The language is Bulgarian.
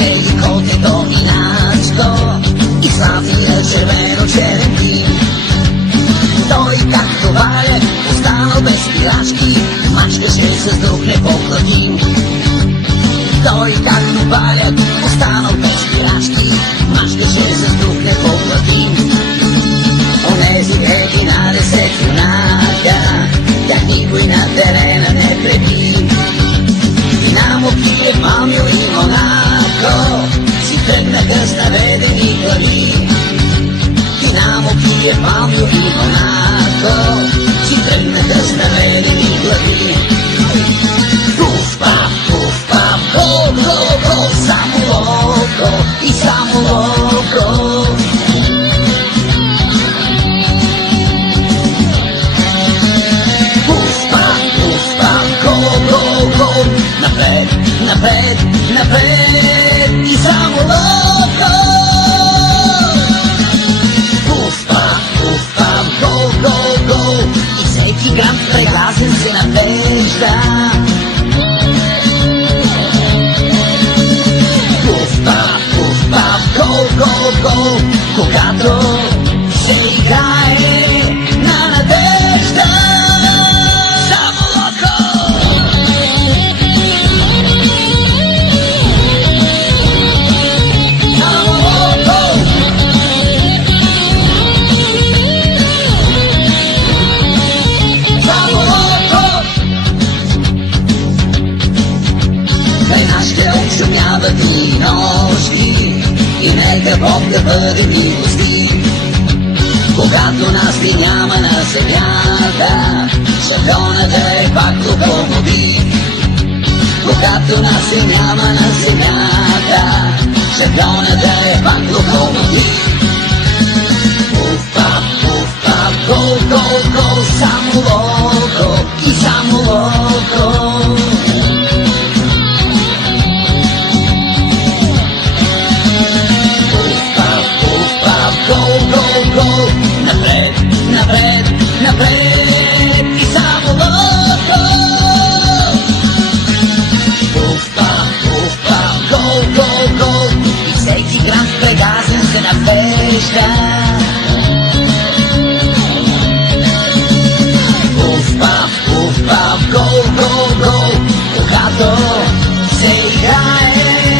еликотето миначко и славния червено-черен дим. Той, както валя, останал без пирачки, мачкаше с друг непоплатим. Той, както валя, останал без пирачки, мачкаше с друг непоплатим. Онези 11 юнака, тях никой на терена не преби. Динамо, Киев, Малмио и Монако си тръгнаха с наведени глави. Динамо, Киев, Малмио и Монако си тръгнаха с наведени глави. Пуф-паф, пуф-паф, гол, гол, гол, само локо и само локо. Пуф-паф, пуф-паф, гол, гол, гол, напред, напред, напред и само локо. Пуф-паф, пуф-паф, гол, гол, гол и всеки грам прегласен се навежда. Пуф-паф, пуф-паф, гол, гол, гол, когато се играе на надежда. Само локо! Само локо! Само локо! Дай нашите обшумяват и нощи и нека Бог да бъде милостив. Когато нас ли няма на земята, шампионът да е пак локомотив. Когато нас ли няма на земята, шампионът да е пак локомотив. Пуф-паф, пуф-паф, гол, гол, гол, само локо и само локо. Гол, гол, гол, напред, напред, напред и само локо. Пуф-паф, пуф-паф, гол, гол, гол и всеки грам прегазен се навежда. Пуф-паф, пуф-паф, гол, гол, гол, когато се играе